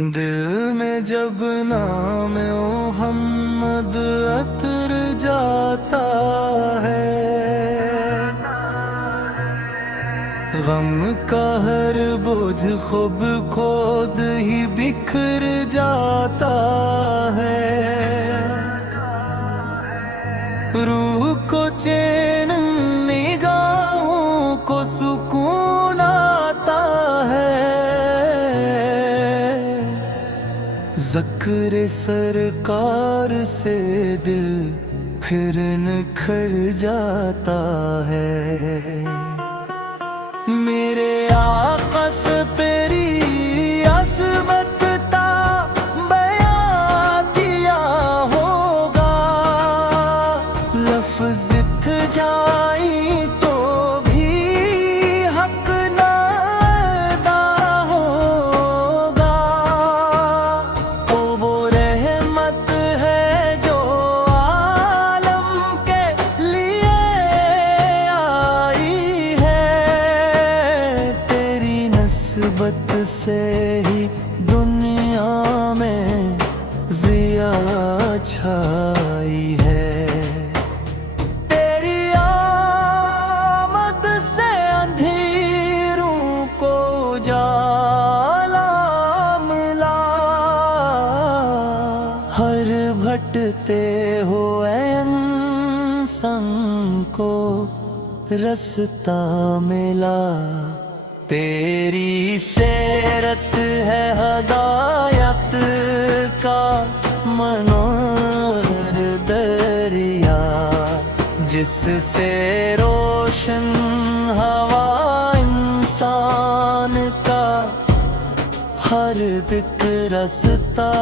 دل میں جب نام محمد عطر جاتا ہے، غم کا ہر بوجھ خوب خود ہی بکھر جاتا ہے، روح کو چین نگاہوں کو سکون آتا ہے، ذکر سرکار سے دل پھر نکھر جاتا ہے، میرے آقا سے تیری عظمت تا بیان کیا ہوگا، لفظ تھ جائیں تو بھی حق نہ ادا ہوگا، وہ رحمت ہے جو عالم کے لیے آئی ہے، تیری نسبت سے ہی دنیا میں ضیا چھائی ہے، تیری آمد سے اندھیروں کو اجالا ملا، ہر بھٹتے ہوئے انسان کو رستہ ملا، تیری سیرت ہے ہدایت کا منور دریا، جس سے روشن ہوا انسان کا ہر دک رستا،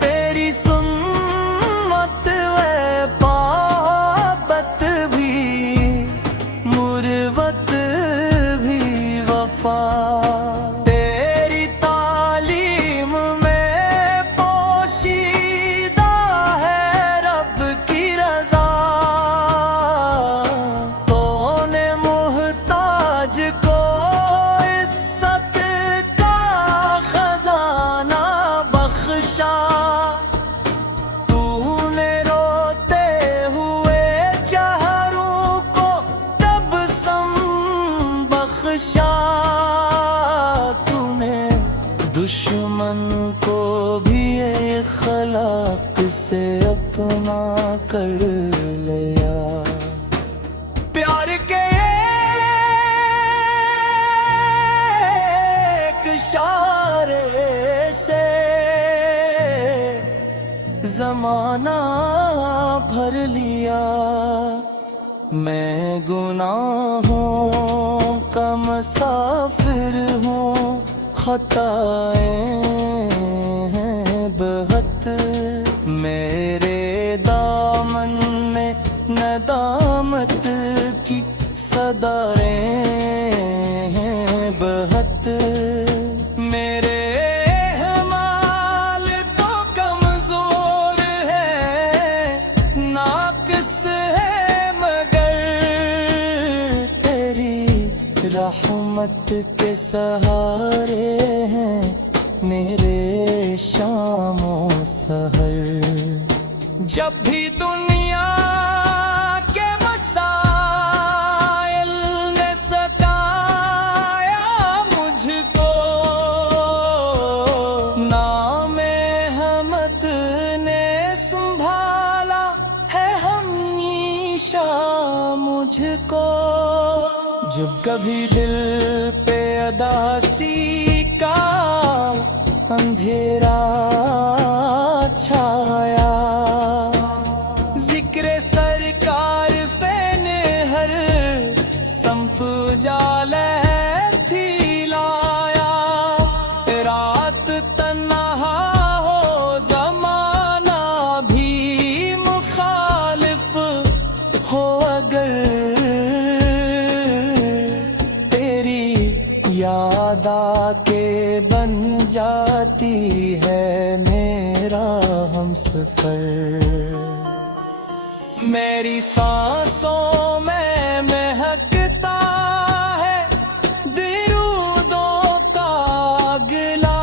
تیری سنت و بابت بھی مروت بھی وفا، تیری تعلیم میں پوشیدہ ہے رب کی رضا، تو نے محتاج کو عزت کا خزانہ بخشا، تو نے روتے ہوئے چہروں کو تبسم بخشا، تو نے دشمن کو بھی اخلاق سے اپنا کر لیا، پیار کے ایک اشارے سے زمانہ بھر لیا، میں گناہوں کا مسافر ہوں، خطائیں ہیں بہت، میرے دامن میں ندامت کی صداریں ہیں بہت، میرے اعمال تو کمزور ہے، ناقص ہے مگر تیری رحمت کے سہارے ہیں میرے شام و سحر، جب بھی دنیا کے مسائل نے ستایا مجھ کو، نام حمد نے سنبھالا ہے ہمیشہ مجھ کو، جب کبھی دل پہ اداسی کا اندھیرا چھایا، ذکر سرکار فین ہر سمت جالے پھیلایا، رات تنہا ہو زمانہ بھی مخالف ہو اگر، تیری یاد آ کے بن جاتی ہے میرا ہمسفر، میری سانسوں میں مہکتا ہے درودوں کا گلا،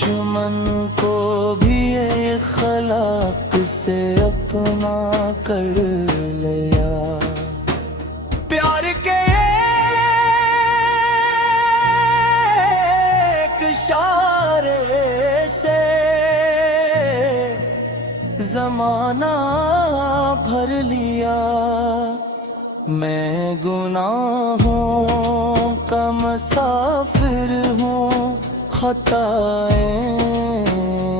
دشمن کو بھی اخلاق سے اپنا کر لیا. پیار کے ایک اشارے سے زمانہ بھر لیا. میں گناہوں کا مسافر ہوں، خطائیں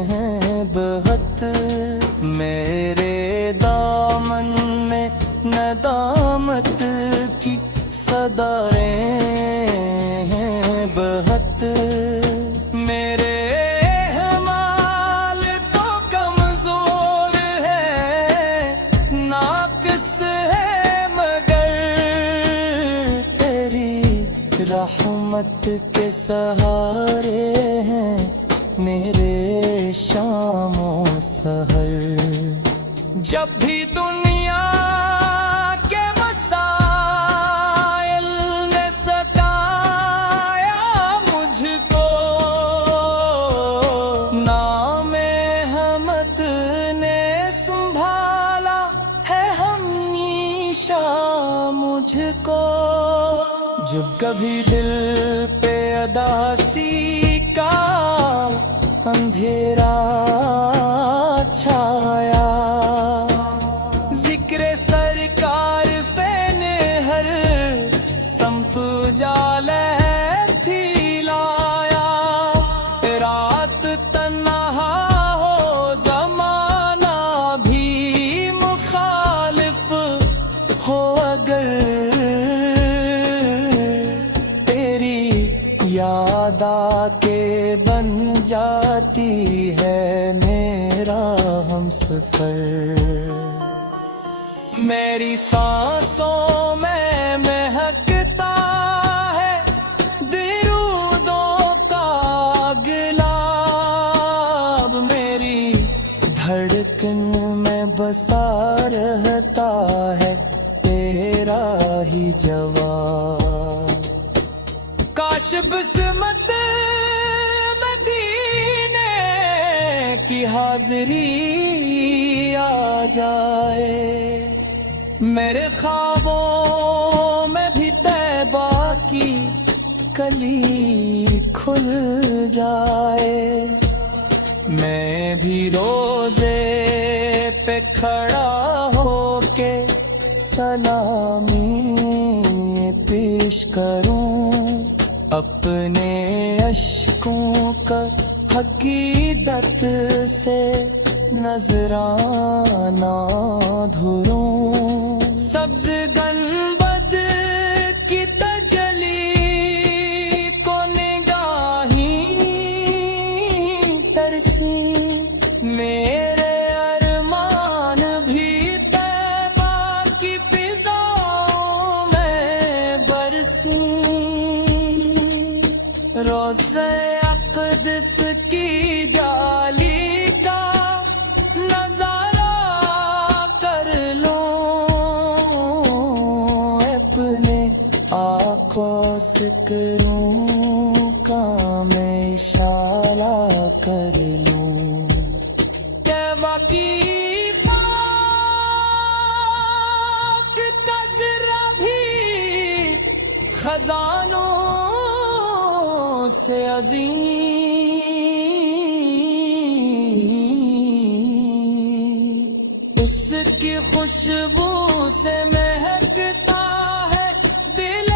ہیں بہت میرے دامن میں، ندامت کی صداریں ہیں بہت. میرے اعمال تو کمزور ہے، ناقص ہے، مگر تیری رحمت کے سہارے ہیں میرے شام و سحر. جب بھی دنیا کے مسائل نے ستایا مجھ کو، نام حمد نے سنبھالا ہے ہمیشہ مجھ کو. جب کبھی دل پہ اداسی کا اندھیرا چھایا، ذکر سرکار فین ہر سمت جالے پھیلایا. رات تنہا ہو زمانہ بھی مخالف ہو، اگر یاد آ کے بن جاتی ہے میرا ہمسفر. میری سانسوں میں مہکتا ہے درودوں کا گلاب، میری دھڑکن میں بسا رہتا ہے تیرا ہی جواب. کاش بسمت مدینے کی حاضری آ جائے، میرے خوابوں میں بھی طیبہ کی کلی کھل جائے. میں بھی روزے پہ کھڑا ہو کے سلامی پیش کروں، اپنے اشکوں کا حقیقت سے نذرانہ دھروں. سبز گنبد کی تجلی کو نگاہیں ترسی، میرے ارمان بھی طیبہ کی فضاؤں میں برسی. روضہ اقدس کی جالی کا نظارہ کر لوں، اپنے آنکھوں سے کروں کام اشارہ کر لوں. کہ باقی خاک کا ذرہ بھی خزانوں سے عظیم، اس کی خوشبو سے مہکتا ہے دل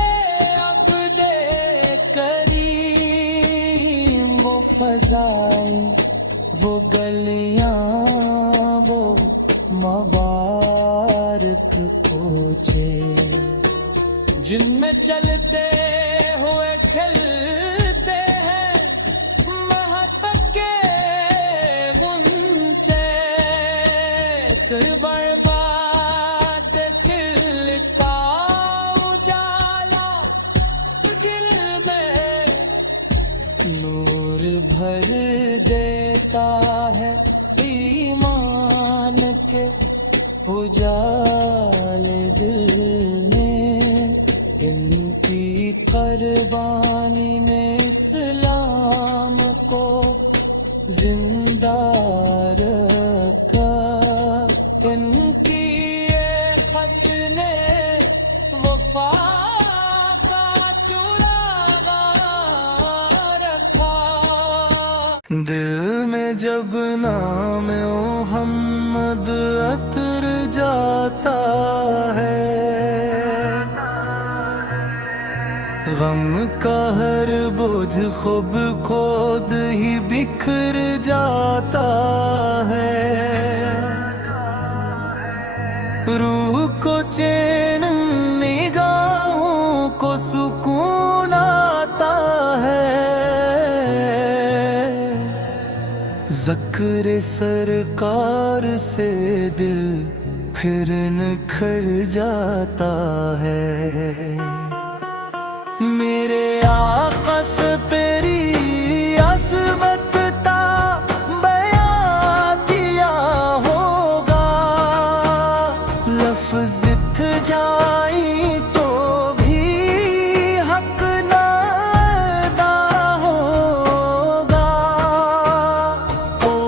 عبد کریم. وہ فضائیں، وہ گلیاں، وہ مبارک کوچے جن میں چلتے ہوئے کھلتے ہیں محبت کے غنچے. سر برباد دل کا اجالا، دل میں نور بھر دیتا ہے ایمان کے اجالے دل میں. ان کی قربانی نے اسلام کو زندہ رکھا، ان کی یہ خط نے وفا کا چراغا رکھا۔ دل میں جب نام محمد عطر جاتا ہے، غم کا ہر بوجھ خوب خود ہی بکھر جاتا ہے، روح کو چین نگاہوں کو سکون آتا ہے، ذکر سرکار سے دل پھر نکھر جاتا ہے۔ میرے آقا سے تیری عظمت تا بیان کیا ہوگا، لفظ تھ جائیں تو بھی حق نہ ادا ہوگا،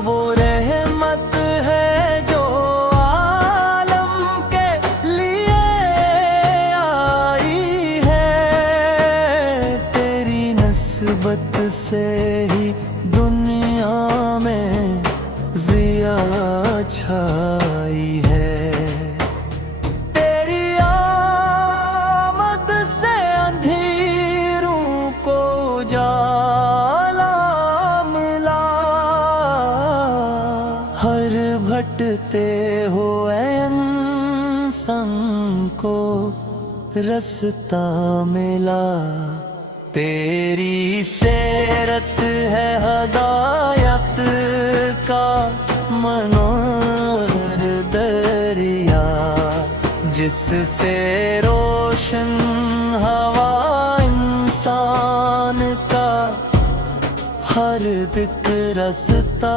وہ رحمت ہے جو عالم کے لیے آئی ہے، تیری نسبت سے ہی دنیا میں ضیا چھائی ہے، تیری آمد سے اندھیروں کو اجالا ملا، ہر بھٹتے ہوئے انسان کو رستہ ملا، تیری سیرت ہے ہدایت کا منور دریا، جس سے روشن ہوا انسان کا ہر دک رستا،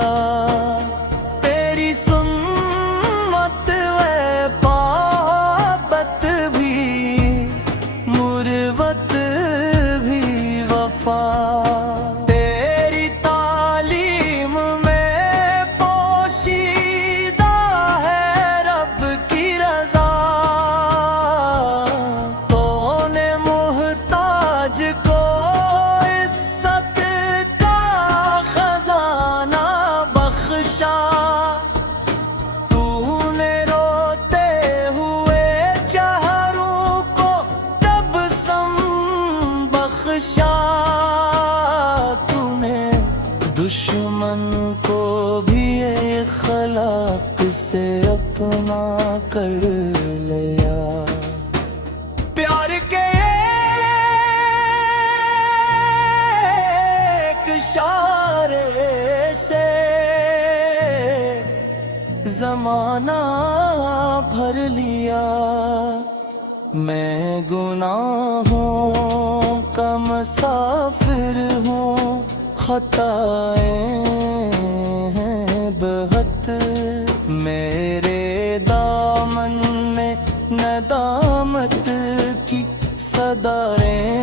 تیری سنت و پابت بھی مروت بھی وفا، تیری تعلیم میں پوشیدہ ہے رب کی رضا، تو نے محتاج کو عزت کا خزانہ بخشا، تو نے روتے ہوئے چہروں کو تبسم بخشا، تو نے دشمن کو بھی اخلاق سے اپنا کر لیا، پیار کے ایک اشارے سے زمانہ بھر لیا، میں گناہوں کا مسافر ہوں، خطائیں ہیں بہت، میرے دامن میں ندامت کی صداریں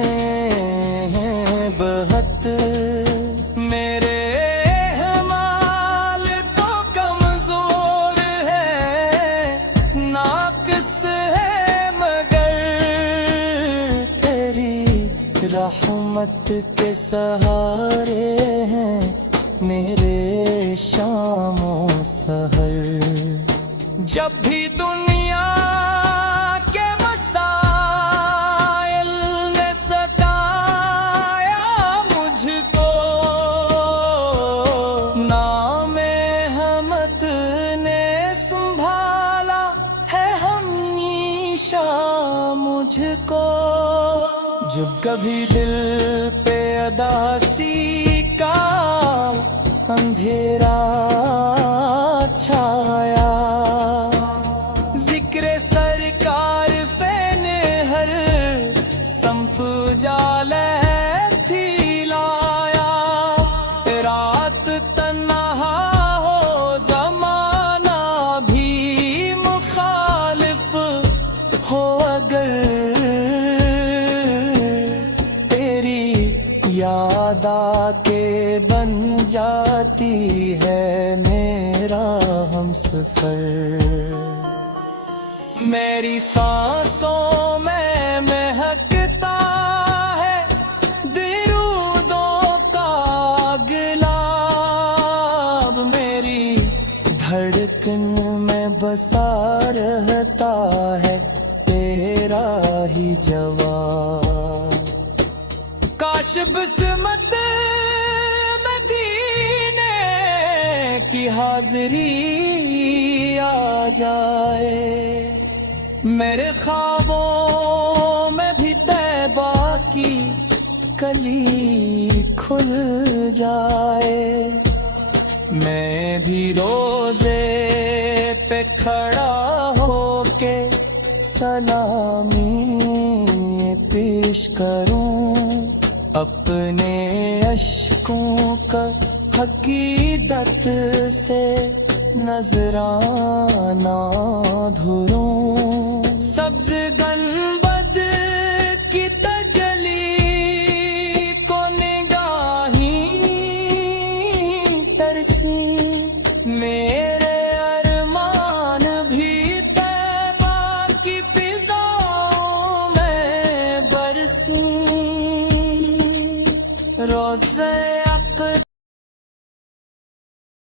ہیں بہت، میرے اعمال تو کمزور ہے، ناقص ہے، مگر تیری رحمت کے سہارے ہیں میرے شام و سحر، جب بھی دنیا کے مسائل نے ستایا مجھ کو، نام حمد نے سنبھالا ہے ہمیشہ مجھ کو، جب کبھی دل پہ اداسی کا اندھیرا چھایا، ذکر سرکار فین ہر سمت جالے پھیلایا، رات تنہا ہو زمانہ بھی مخالف ہو، اگر تیری یاد آ کے بن جاتی ہے میرا ہمسفر، میری سانسوں میں مہکتا ہے درودوں کا گلاب، میری دھڑکن میں بسا رہتا ہے تیرا ہی جواب، کاش بسمت مدینے کی حاضری آ جائے، میرے خوابوں میں بھی طیبہ کی کلی کھل جائے، میں بھی روزے پہ کھڑا ہو کے سلامی پیش کروں، اپنے اشکوں کا حقیقت سے نذرانہ دھروں، سبز گنبد کی تجلی کو نگاہیں ترسی، میرے ارمان بھی طیبہ کی فضاؤں میں برسی، روزے